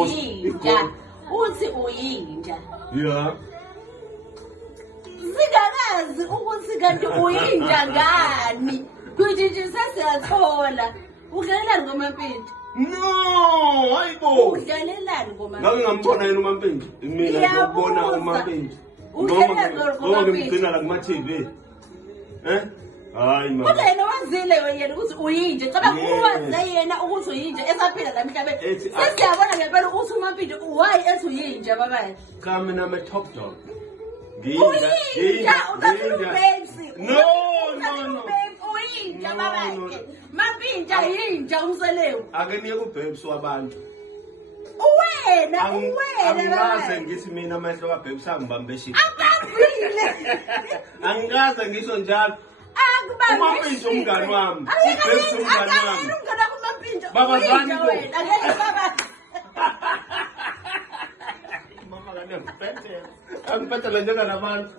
uyinja. Uthi uyinja. Yeah. Singakazi ukuthi kanti uyinja ngani. Kuthi nje sesiyathola. Udlalelani ngoMampintsha? No, hayibo. Udlalelani ngoMampintsha? Ngake ngambona yena uMampintsha. Mina ngiyabona uMampintsha. Noma ngigcina la kuma TV. Hayi mama. Kodwa yena wazile yena ukuthi uyinja. Cabanga uwaze yena ukuthi uyinja esaphila la emhlabeni. Sesiyabona ngempela ukuthi uMampintsha why ethi uyinja baba. Cha mina I'm a top dog. Uyinja, babes. No. Uyinja baba. Mampintsha yinja umselewu. Ake niye kubabes wabantu. Uwena Angikaze ngithi mina amehlo kababes angibambe shit. Abambile. Angikaze ngisho njalo. uMampintsha umngani wami. Ubabes umngani wami. Baba zani bo. Angeke baba. Mama ngane ngiphethe. Angiphethe la njengalabantu.